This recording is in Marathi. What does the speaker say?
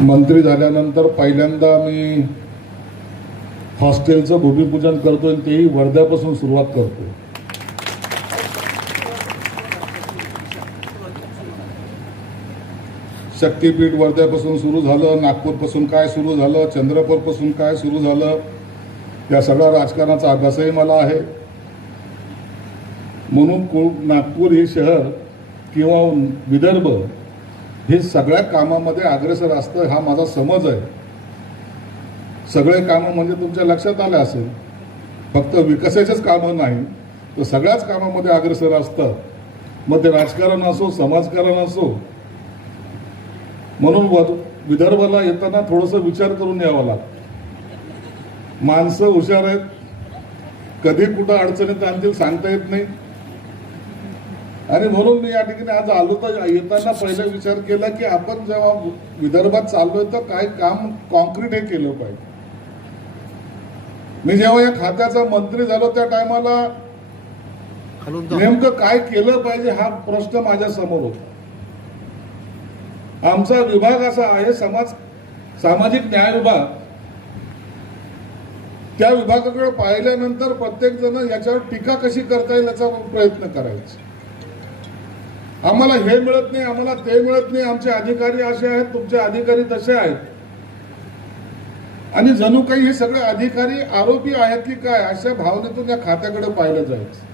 मंत्री झाल्यानंतर पहिल्यांदा मी हॉस्टेलचं भूमिपूजन करतोय, तेही वर्ध्यापासून सुरुवात करतोय. शक्तीपीठ वर्ध्यापासून सुरू झालं, नागपूरपासून काय सुरू झालं, चंद्रपूरपासून काय सुरू झालं, या सगळ्या राजकारणाचा अभ्यासही मला आहे. म्हणून नागपूर हे शहर किंवा विदर्भ हे सगळ्या कामामध्ये अग्रेसर असतं हा माझा समज आहे. सगळे कामं म्हणजे तुमच्या लक्षात आलं असेल, फक्त विकासाचेच कामं नाही तर सगळ्याच कामामध्ये अग्रेसर असतं. मग ते राजकारण असो, समाजकारण असो. म्हणून विदर्भाला येताना थोडंसं विचार करून यावं लागतं. माणसं हुशार आहेत, कधी कुठं अडचणीत आणतील सांगता येत नाही. आणि म्हणून मी या ठिकाणी आज आलो तर येताना पहिला विचार केला की आपण जेव्हा विदर्भात चाललोय तर काय काम कॉन्क्रीट हे केलं पाहिजे. मी जेव्हा या खात्याचा मंत्री झालो त्या टायमाला नेमकं काय केलं पाहिजे हा प्रश्न माझ्या समोर होता. आमचा विभाग असा आहे सामाजिक न्याय विभाग. त्या विभागाकडे पाहिल्यानंतर प्रत्येक जण याच्यावर टीका कशी करता येईल याचा प्रयत्न करायचा. आम्हाला हे मिळत नाही, आम्हाला ते मिळत नाही, आमचे अधिकारी असे आहेत, तुमचे अधिकारी तसे आहेत. आणि जणू काही हे सगळे अधिकारी आरोपी आहेत की काय अशा भावनेतून या खात्याकडे पाहिलं जायचं.